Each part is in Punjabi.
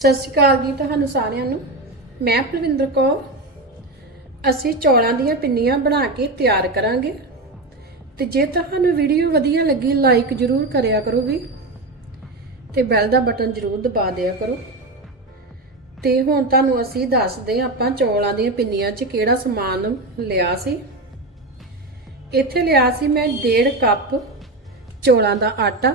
ਸਤਿ ਸ਼੍ਰੀ ਅਕਾਲ ਜੀ ਤੁਹਾਨੂੰ ਸਾਰਿਆਂ ਨੂੰ। ਮੈਂ ਪਲਵਿੰਦਰ ਕੌਰ। ਅਸੀਂ ਚੌਲਾਂ ਦੀਆਂ ਪਿੰਨੀਆਂ ਬਣਾ ਕੇ ਤਿਆਰ ਕਰਾਂਗੇ। ਤੇ ਜੇ ਤੁਹਾਨੂੰ ਵੀਡੀਓ ਵਧੀਆ ਲੱਗੀ ਲਾਈਕ ਜਰੂਰ ਕਰਿਆ ਕਰੋ ਵੀ। ਤੇ ਬੈਲ ਦਾ ਬਟਨ ਜਰੂਰ ਦਬਾ ਦਿਆ ਕਰੋ। ਤੇ ਹੁਣ ਤੁਹਾਨੂੰ ਅਸੀਂ ਦੱਸਦੇ ਆਪਾਂ ਚੌਲਾਂ ਦੀਆਂ ਪਿੰਨੀਆਂ 'ਚ ਕਿਹੜਾ ਸਮਾਨ ਲਿਆ ਸੀ। ਇੱਥੇ ਲਿਆ ਸੀ ਮੈਂ 1.5 ਕੱਪ ਚੌਲਾਂ ਦਾ ਆਟਾ।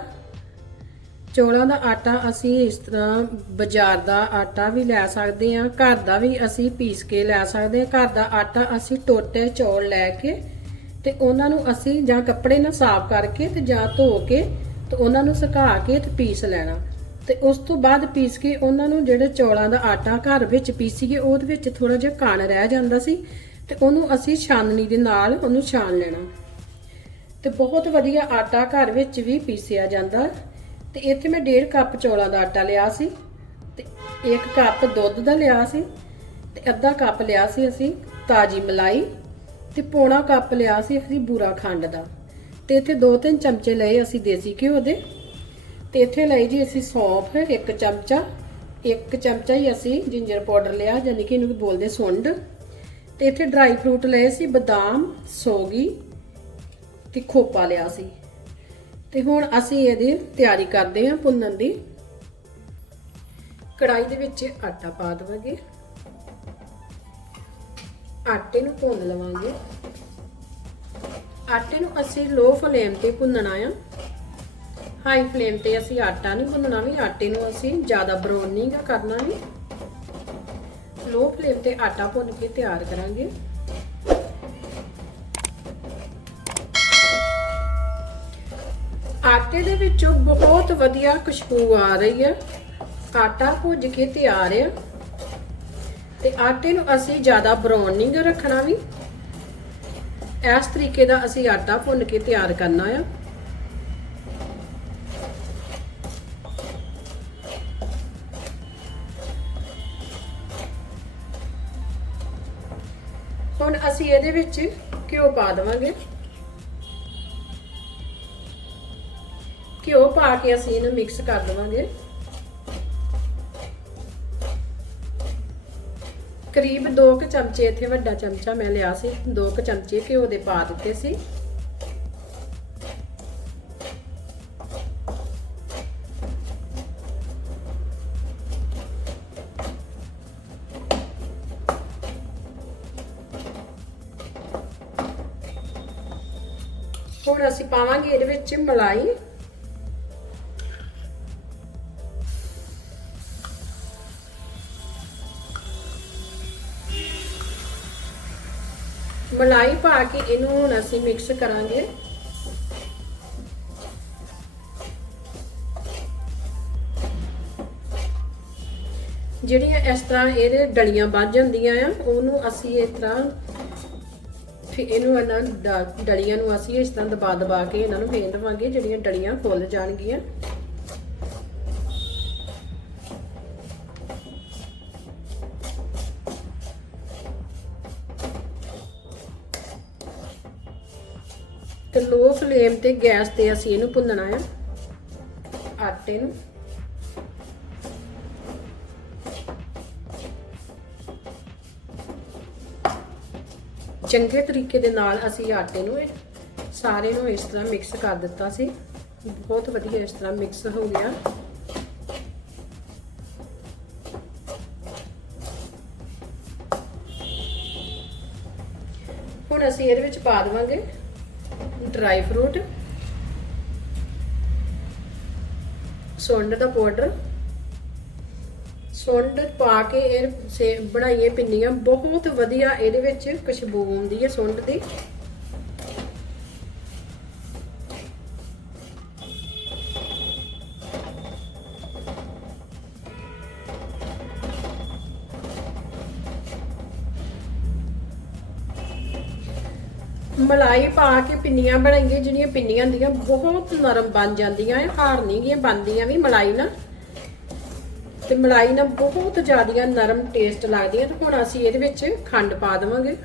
ਚੌਲਾਂ ਦਾ ਆਟਾ ਅਸੀਂ ਇਸ ਤਰ੍ਹਾਂ ਬਾਜ਼ਾਰ ਦਾ ਆਟਾ ਵੀ ਲੈ ਸਕਦੇ ਹਾਂ, ਘਰ ਦਾ ਵੀ ਅਸੀਂ ਪੀਸ ਕੇ ਲੈ ਸਕਦੇ ਹਾਂ। ਘਰ ਦਾ ਆਟਾ ਅਸੀਂ ਟੋਟੇ, ਚੌਲ ਲੈ ਕੇ ਤੇ ਉਹਨਾਂ ਨੂੰ ਅਸੀਂ ਜਾਂ ਕੱਪੜੇ ਨਾਲ ਸਾਫ਼ ਕਰਕੇ ਤੇ ਜਾਂ ਧੋ ਕੇ ਤੇ ਉਹਨਾਂ ਨੂੰ ਸੁਕਾ ਕੇ ਤੇ ਪੀਸ ਲੈਣਾ। ਤੇ ਉਸ ਤੋਂ ਬਾਅਦ ਪੀਸ ਕੇ ਉਹਨਾਂ ਨੂੰ ਜਿਹੜੇ ਚੌਲਾਂ ਦਾ ਆਟਾ ਘਰ ਵਿੱਚ ਪੀਸੀਏ ਉਹਦੇ ਵਿੱਚ ਥੋੜਾ ਜਿਹਾ ਕਣ ਰਹਿ ਜਾਂਦਾ ਸੀ ਤੇ ਉਹਨੂੰ ਅਸੀਂ ਛਾਨਣੀ ਦੇ ਨਾਲ ਉਹਨੂੰ ਛਾਣ ਲੈਣਾ। ਤੇ ਬਹੁਤ ਵਧੀਆ ਆਟਾ ਘਰ ਵਿੱਚ ਵੀ ਪੀਸਿਆ ਜਾਂਦਾ। ਤੇ ਇੱਥੇ ਮੈਂ 1.5 ਕੱਪ ਚੌਲਾਂ ਦਾ ਆਟਾ ਲਿਆ ਸੀ ਤੇ 1 ਕੱਪ ਦੁੱਧ ਦਾ ਲਿਆ ਸੀ ਤੇ ਅੱਧਾ ਕੱਪ ਲਿਆ ਸੀ ਅਸੀਂ ਤਾਜੀ ਮਲਾਈ ਤੇ ਪੌਣਾ ਕੱਪ ਲਿਆ ਸੀ ਅਸੀਂ ਬੂਰਾ ਖੰਡ ਦਾ। ਤੇ ਇੱਥੇ 2-3 ਚਮਚੇ ਲਏ ਅਸੀਂ ਦੇਸੀ ਘਿਓ ਦੇ। ਤੇ ਇੱਥੇ ਲਈ ਜੀ ਅਸੀਂ ਸੌਂਫ ਇੱਕ ਚਮਚਾ ਇੱਕ ਚਮਚਾ ਹੀ ਅਸੀਂ ਜਿੰਜਰ ਪਾਊਡਰ ਲਿਆ ਯਾਨੀ ਕਿ ਇਹਨੂੰ ਬੋਲਦੇ ਸੁੰਡ। ਤੇ ਇੱਥੇ ਡਰਾਈ ਫਰੂਟ ਲਏ ਸੀ, ਬਦਾਮ, ਸੋਗੀ ਤੇ ਖੋਪਾ ਲਿਆ ਸੀ। ਤੇ ਹੁਣ ਅਸੀਂ ਇਹਦੀ ਤਿਆਰੀ ਕਰਦੇ ਹਾਂ ਭੁੰਨਣ ਦੀ। ਕੜਾਈ ਦੇ ਵਿੱਚ ਆਟਾ ਪਾ ਦਵਾਂਗੇ। ਆਟੇ ਨੂੰ ਭੁੰਨ ਲਵਾਂਗੇ। ਆਟੇ ਨੂੰ ਅਸੀਂ ਲੋ ਫਲੇਮ ਤੇ ਭੁੰਨਣਾ ਆ। ਹਾਈ ਫਲੇਮ ਤੇ ਅਸੀਂ ਆਟਾ ਨਹੀਂ ਭੁੰਨਣਾ ਵੀ, ਆਟੇ ਨੂੰ ਅਸੀਂ ਜ਼ਿਆਦਾ ਬਰਾਊਨ ਨਹੀਂ ਕਰਨਾ ਵੀ। ਲੋ ਫਲੇਮ ਤੇ ਆਟਾ ਭੁੰਨ ਕੇ ਤਿਆਰ ਕਰਾਂਗੇ। ਆਟੇ ਦੇ ਵਿੱਚੋਂ ਬਹੁਤ ਵਧੀਆ ਖੁਸ਼ਬੂ ਆ ਰਹੀ ਹੈ। ਆਟਾ ਭੁੱਜ ਕੇ ਤਿਆਰ ਹੈ। ਤੇ ਆਟੇ ਨੂੰ ਅਸੀਂ ਜ਼ਿਆਦਾ ਬਰਾਊਨ ਨਹੀਂ ਰੱਖਣਾ ਵੀ। ਇਸ ਤਰੀਕੇ ਦਾ ਅਸੀਂ ਆਟਾ ਭੁੰਨ ਕੇ ਤਿਆਰ ਕਰਨਾ ਆ। ਹੁਣ ਅਸੀਂ ਇਹਦੇ ਵਿੱਚ ਘਿਓ ਪਾ ਦੇਵਾਂਗੇ। ਘਿਓ ਪਾ ਕੇ ਅਸੀਂ ਇਹਨੂੰ ਮਿਕਸ ਕਰ ਦੇਵਾਂਗੇ ਕਰੀਬ 2 ਕੁ ਚਮਚੇ ਇੱਥੇ ਵੱਡਾ ਚਮਚਾ ਮੈਂ ਲਿਆ ਸੀ 2 ਕੁ ਚਮਚੇ ਘਿਓ ਦੇ ਪਾ ਦਿੱਤੇ ਸੀ। ਹੁਣ ਅਸੀਂ ਪਾਵਾਂਗੇ ਇਹਦੇ ਵਿੱਚ ਮਲਾਈ। ਮਲਾਈ ਪਾ ਕੇ ਇਹਨੂੰ ਹੁਣ ਅਸੀਂ ਮਿਕਸ ਕਰਾਂਗੇ। ਜਿਹੜੀਆਂ ਇਸ ਤਰ੍ਹਾਂ ਇਹਦੇ ਡਲੀਆਂ ਵੱਜ ਜਾਂਦੀਆਂ ਆ, ਉਹਨੂੰ ਅਸੀਂ ਇਸ ਤਰ੍ਹਾਂ ਫਿਰ ਇਹਨੂੰ ਇਹਨਾਂ ਡਲੀਆਂ ਨੂੰ ਅਸੀਂ ਇਸ ਤਰ੍ਹਾਂ ਦਬਾ ਦਬਾ ਕੇ ਇਹਨਾਂ ਨੂੰ ਫੇਰ ਦੇਵਾਂਗੇ, ਜਿਹੜੀਆਂ ਡਲੀਆਂ ਫੁੱਲ ਜਾਣਗੀਆਂ। ਫਲੇਮ ਤੇ ਗੈਸ ਤੇ ਅਸੀਂ ਇਹਨੂੰ ਭੁੰਨਣਾ ਆ। ਆਟੇ ਨੂੰ। ਚੰਗੇ ਤਰੀਕੇ ਦੇ ਨਾਲ ਅਸੀਂ ਆਟੇ ਨੂੰ ਇਹ ਸਾਰੇ ਨੂੰ ਇਸ ਤਰ੍ਹਾਂ ਮਿਕਸ ਕਰ ਦਿੱਤਾ ਸੀ। ਬਹੁਤ ਵਧੀਆ ਇਸ ਤਰ੍ਹਾਂ ਮਿਕਸ ਹੋ ਗਿਆ। ਹੁਣ ਅਸੀਂ ਇਹਦੇ ਵਿੱਚ ਪਾ ਦੇਵਾਂਗੇ। ਡਰਾਈ ਫਰੂਟ ਸੁੰਡ ਦਾ ਪਾਊਡਰ ਸੁੰਡ ਪਾ ਕੇ ਇਹ ਸੇ ਬਣਾਈਏ ਪਿੰਨੀਆਂ, ਬਹੁਤ ਵਧੀਆ ਇਹਦੇ ਵਿੱਚ ਖੁਸ਼ਬੂ ਆਉਂਦੀ ਹੈ ਸੁੰਡ ਦੀ। ਮਲਾਈ ਪਾ ਕੇ ਪਿੰਨੀਆਂ ਬਣਾਈਏ, ਜਿਹੜੀਆਂ ਪਿੰਨੀਆਂ ਹੁੰਦੀਆਂ, ਬਹੁਤ ਨਰਮ ਬਣ ਜਾਂਦੀਆਂ ਇਹ ਹਾਰ ਨਹੀਂ ਗੀਆਂ ਬਣਦੀਆਂ ਵੀ ਮਲਾਈ ਨਾਲ। ਤੇ ਮਲਾਈ ਨਾਲ ਬਹੁਤ ਜ਼ਿਆਦੀਆਂ ਨਰਮ ਟੇਸਟ ਲੱਗਦੀਆਂ ਤੇ ਹੁਣ ਅਸੀਂ ਇਹਦੇ ਵਿੱਚ ਖੰਡ ਪਾ ਦੇਵਾਂਗੇ।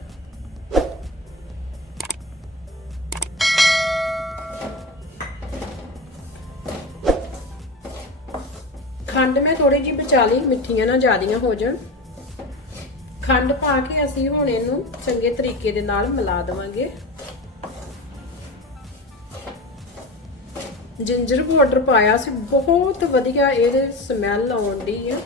ਖੰਡ ਖੰਡ ਮੈਂ ਥੋੜੀ ਜਿਹੀ ਬਚਾ ਲਈ, ਮਿੱਠੀਆਂ ਨਾ ਜ਼ਿਆਦੀਆਂ ਹੋ ਜਾਣ। ਖੰਡ ਪਾ ਕੇ ਅਸੀਂ ਹੁਣ ਇਹਨੂੰ ਚੰਗੇ ਤਰੀਕੇ ਦੇ ਨਾਲ ਮਿਲਾ ਦੇਵਾਂਗੇ। ਜਿੰਜਰ ਪਾਊਡਰ ਪਾਇਆ ਸੀ, ਬਹੁਤ ਵਧੀਆ ਇਹਦੇ ਸਮੈਲ ਆਉਣ ਦੀ ਆ।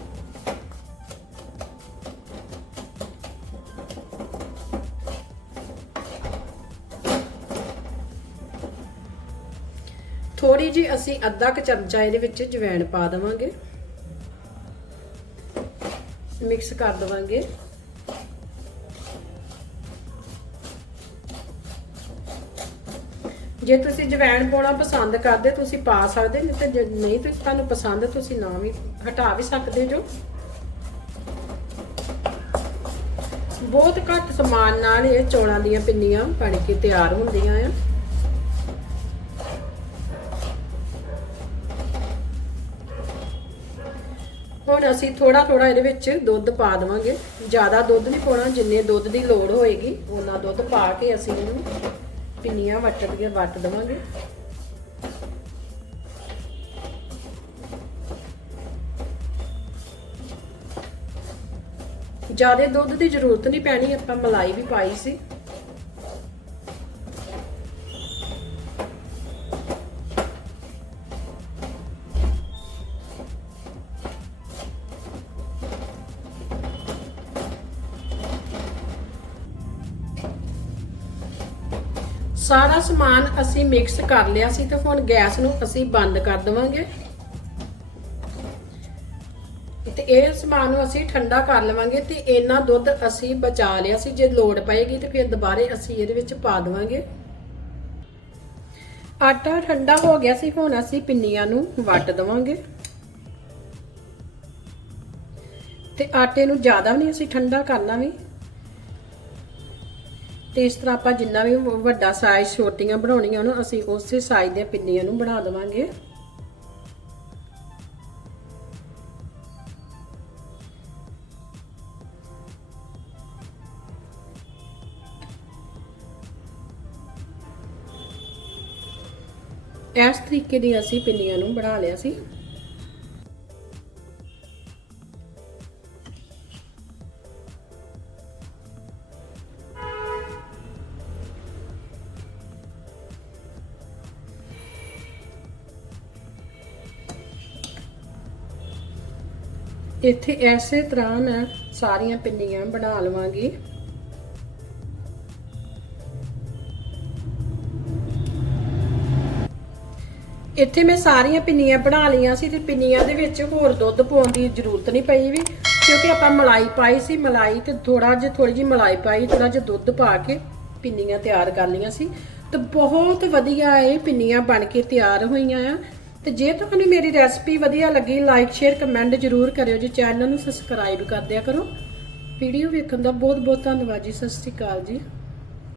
ਥੋੜੀ ਜੀ ਅਸੀਂ ਅੱਧਾ ਕ ਚਮਚਾ ਇਹਦੇ ਵਿੱਚ ਜਵੈਣ ਪਾ ਦੇਵਾਂਗੇ। ਮਿਕਸ ਕਰ ਦੇਵਾਂਗੇ। ਜੇ ਤੁਸੀਂ ਜਵੈਣ ਪਾਉਣਾ ਪਸੰਦ ਕਰਦੇ, ਤੁਸੀਂ ਪਾ ਸਕਦੇ, ਨਹੀਂ ਤੇ ਜੇ ਨਹੀਂ ਤੁਸੀਂ ਤੁਹਾਨੂੰ ਪਸੰਦ, ਤੁਸੀਂ ਨਾ ਵੀ ਹਟਾ ਵੀ ਸਕਦੇ ਜੋ। ਬਹੁਤ ਘੱਟ ਸਮਾਨ ਨਾਲ ਇਹ ਚੌਲਾਂ ਦੀਆਂ ਪਿੰਨੀਆਂ ਬਣ ਕੇ ਤਿਆਰ ਹੁੰਦੀਆਂ ਆ। ਹੁਣ ਅਸੀਂ ਥੋੜਾ ਥੋੜਾ ਇਹਦੇ ਵਿੱਚ ਦੁੱਧ ਪਾ ਦੇਵਾਂਗੇ। ਜ਼ਿਆਦਾ ਦੁੱਧ ਨਹੀਂ ਪਾਉਣਾ, ਜਿੰਨੇ ਦੁੱਧ ਦੀ ਲੋੜ ਹੋਏਗੀ, ਉਹਨਾਂ ਦੁੱਧ ਪਾ ਕੇ ਅਸੀਂ ਇਹਨੂੰ ਪਿੰਨੀਆਂ ਵੱਟ ਕੇ ਵੱਟ ਦੇਵਾਂਗੇ। ਜ਼ਿਆਦਾ ਦੁੱਧ ਦੀ ਜ਼ਰੂਰਤ ਨਹੀਂ ਪੈਣੀ, ਆਪਾਂ ਮਲਾਈ ਵੀ ਪਾਈ ਸੀ। ਸਾਰਾ ਸਮਾਨ ਅਸੀਂ ਮਿਕਸ ਕਰ ਲਿਆ ਸੀ ਤੇ ਹੁਣ ਗੈਸ ਨੂੰ ਅਸੀਂ ਬੰਦ ਕਰ ਦੇਵਾਂਗੇ। ਤੇ ਇਹ ਸਮਾਨ ਨੂੰ ਅਸੀਂ ਠੰਡਾ ਕਰ ਲਵਾਂਗੇ ਤੇ ਇਹਨਾਂ ਦੁੱਧ ਅਸੀਂ ਬਚਾ ਲਿਆ ਸੀ। ਜੇ ਲੋੜ ਪਏਗੀ ਤੇ ਫਿਰ ਦੁਬਾਰੇ ਅਸੀਂ ਇਹਦੇ ਵਿੱਚ ਪਾ ਦੇਵਾਂਗੇ। ਆਟਾ ਠੰਡਾ ਹੋ ਗਿਆ ਸੀ, ਹੁਣ ਅਸੀਂ ਪਿੰਨੀਆਂ ਨੂੰ ਵੱਟ ਦੇਵਾਂਗੇ। ਤੇ ਆਟੇ ਨੂੰ ਜ਼ਿਆਦਾ ਵੀ ਨਹੀਂ ਅਸੀਂ ਠੰਡਾ ਕਰਨਾ ਵੀ। ਤੇ ਇਸ ਤਰ੍ਹਾਂ ਆਪਾਂ ਜਿੰਨਾ ਵੀ ਵੱਡਾ ਸਾਈਜ਼ ਛੋਟੀਆਂ ਬਣਾਉਣੀਆਂ ਉਹਨੂੰ ਅਸੀਂ ਉਸੇ ਸਾਈਜ਼ ਦੀਆਂ ਪਿੰਨੀਆਂ ਨੂੰ ਬਣਾ ਦੇਵਾਂਗੇ। ਇਸ ਤਰੀਕੇ ਦੀ ਅਸੀਂ ਪਿੰਨੀਆਂ ਨੂੰ ਬਣਾ ਲਿਆ ਸੀ। ਇੱਥੇ ਐਸੇ ਤਰ੍ਹਾਂ ਮੈਂ ਸਾਰੀਆਂ ਪਿੰਨੀਆਂ ਬਣਾ ਲਵਾਂਗੀ। ਇੱਥੇ ਮੈਂ ਸਾਰੀਆਂ ਪਿੰਨੀਆਂ ਬਣਾ ਲਈਆਂ ਸੀ ਤੇ ਪਿੰਨੀਆਂ ਦੇ ਵਿੱਚ ਹੋਰ ਦੁੱਧ ਪਾਉਣ ਦੀ ਜ਼ਰੂਰਤ ਨਹੀਂ ਪਈ ਵੀ, ਕਿਉਂਕਿ ਆਪਾਂ ਮਲਾਈ ਪਾਈ ਸੀ, ਮਲਾਈ ਤੇ ਥੋੜਾ ਜਿਹਾ ਥੋੜੀ ਜਿਹੀ ਮਲਾਈ ਪਾਈ ਥੋੜਾ ਜਿਹਾ ਦੁੱਧ ਪਾ ਕੇ ਪਿੰਨੀਆਂ ਤਿਆਰ ਕਰ ਲਈਆਂ ਸੀ। ਤੇ ਬਹੁਤ ਵਧੀਆ ਇਹ ਪਿੰਨੀਆਂ ਬਣ ਕੇ ਤਿਆਰ ਹੋਈਆਂ ਆ। ਤੇ ਜੇ ਤੁਹਾਨੂੰ ਮੇਰੀ ਰੈਸਪੀ ਵਧੀਆ ਲੱਗੀ ਲਾਈਕ ਸ਼ੇਅਰ ਕਮੈਂਟ ਜ਼ਰੂਰ ਕਰਿਓ ਜੀ। ਚੈਨਲ ਨੂੰ ਸਬਸਕ੍ਰਾਈਬ ਕਰ ਦਿਆ ਕਰੋ। ਵੀਡੀਓ ਵੇਖਣ ਦਾ ਬਹੁਤ ਬਹੁਤ ਧੰਨਵਾਦ ਜੀ। ਸਤਿ ਸ਼੍ਰੀ ਅਕਾਲ ਜੀ।